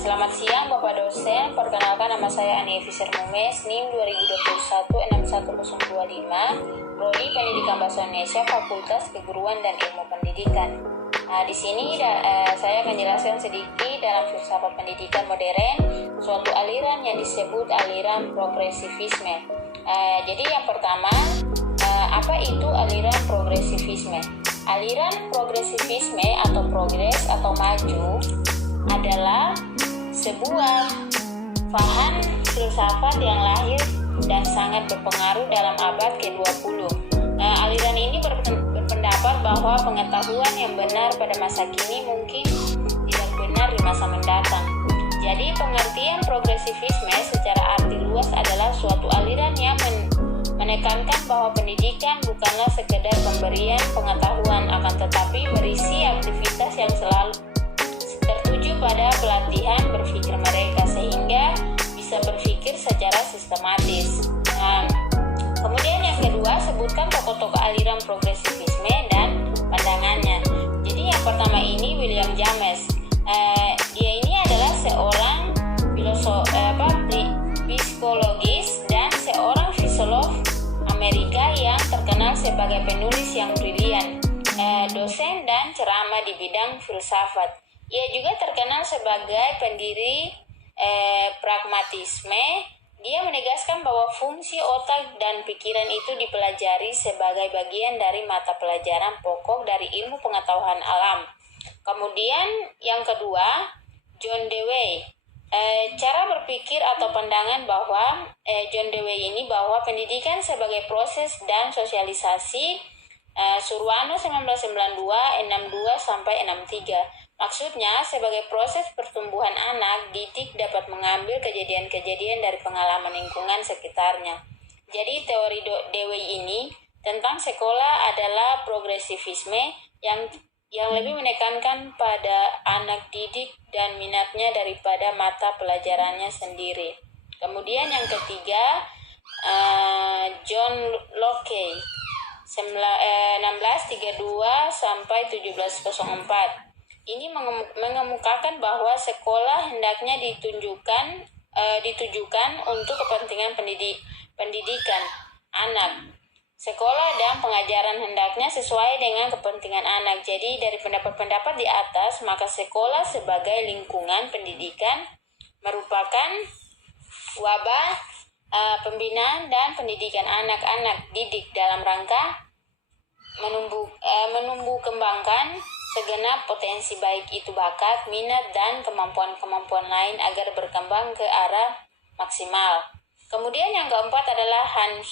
Selamat siang Bapak dosen, perkenalkan nama saya Ani Fisher Mumes, NIM 2021-61025, Prodi Pendidikan Bahasa Indonesia, Fakultas Keguruan dan Ilmu Pendidikan. Di sini saya akan jelaskan sedikit dalam filsafat pendidikan modern, suatu aliran yang disebut aliran progresivisme. Jadi yang pertama, apa itu aliran progresivisme? Aliran progresivisme atau progres atau maju adalah sebuah paham filsafat yang lahir dan sangat berpengaruh dalam abad ke-20. Aliran ini berpendapat bahwa pengetahuan yang benar pada masa kini mungkin tidak benar di masa mendatang. Jadi pengertian progresivisme secara arti luas adalah suatu aliran yang menekankan bahwa pendidikan bukanlah sekedar pemberian pengetahuan, akan tetapi berisi aktivitas yang selalu tertuju pada pelatihan berpikir mereka sehingga bisa berpikir secara sistematis. Kemudian yang kedua, sebutkan tokoh-tokoh aliran progresivisme dan pandangannya. Jadi yang pertama ini William James. Dia ini adalah seorang psikologis dan seorang filsuf Amerika yang terkenal sebagai penulis yang brilian, dosen dan ceramah di bidang filsafat. Ia juga terkenal sebagai pendiri pragmatisme. Dia menegaskan bahwa fungsi otak dan pikiran itu dipelajari sebagai bagian dari mata pelajaran pokok dari ilmu pengetahuan alam. Kemudian yang kedua, John Dewey. Cara berpikir atau pandangan bahwa John Dewey ini bahwa pendidikan sebagai proses dan sosialisasi, Surwano 1992, 62-63. Maksudnya, sebagai proses pertumbuhan anak, didik dapat mengambil kejadian-kejadian dari pengalaman lingkungan sekitarnya. Jadi, teori Dewey ini tentang sekolah adalah progresivisme yang lebih menekankan pada anak didik dan minatnya daripada mata pelajarannya sendiri. Kemudian yang ketiga, John Locke, 1632-1704. Ini mengemukakan bahwa sekolah hendaknya ditujukan untuk kepentingan pendidikan anak. Sekolah dan pengajaran hendaknya sesuai dengan kepentingan anak. Jadi dari pendapat-pendapat di atas, maka sekolah sebagai lingkungan pendidikan merupakan wabah pembinaan dan pendidikan anak-anak didik dalam rangka menumbuh kembangkan segenap potensi, baik itu bakat, minat, dan kemampuan-kemampuan lain agar berkembang ke arah maksimal. Kemudian yang keempat adalah Hans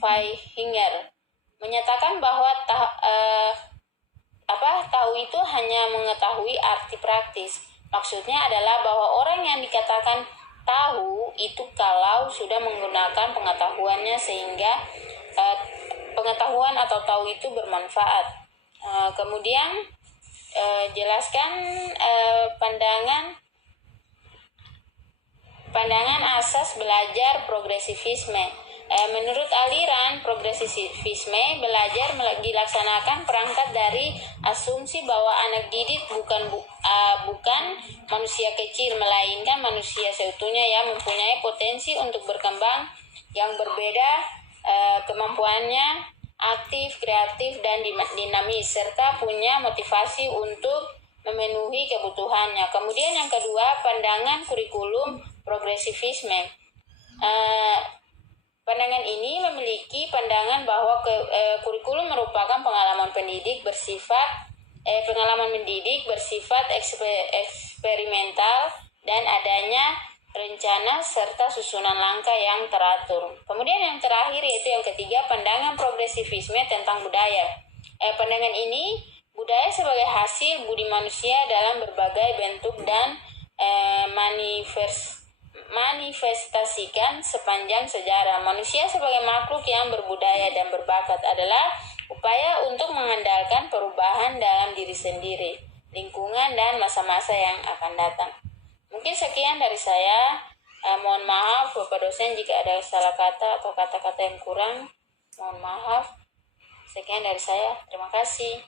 Feihinger menyatakan bahwa tahu itu hanya mengetahui arti praktis. Maksudnya adalah bahwa orang yang dikatakan tahu itu kalau sudah menggunakan pengetahuannya sehingga pengetahuan atau tahu itu bermanfaat. Kemudian jelaskan pandangan asas belajar progresivisme. Menurut aliran progresivisme, belajar dilaksanakan perangkat dari asumsi bahwa anak didik bukan manusia kecil, melainkan manusia seutuhnya yang mempunyai potensi untuk berkembang yang berbeda, kemampuannya aktif, kreatif, dan dinamis, serta punya motivasi untuk memenuhi kebutuhannya. Kemudian yang kedua, pandangan kurikulum progresivisme. Pandangan ini memiliki pandangan bahwa kurikulum merupakan pengalaman mendidik bersifat eksperimental dan adanya rencana serta susunan langkah yang teratur. Kemudian yang terakhir yaitu yang ketiga, pandangan progresivisme tentang budaya. Pandangan ini, budaya sebagai hasil budi manusia dalam berbagai bentuk dan manifestasikan sepanjang sejarah. Manusia sebagai makhluk yang berbudaya dan berbakat adalah upaya untuk mengandalkan perubahan dalam diri sendiri, lingkungan, dan masa-masa yang akan datang. Mungkin sekian dari saya. Mohon maaf Bapak dosen jika ada salah kata atau kata-kata yang kurang. Mohon maaf. Sekian dari saya. Terima kasih.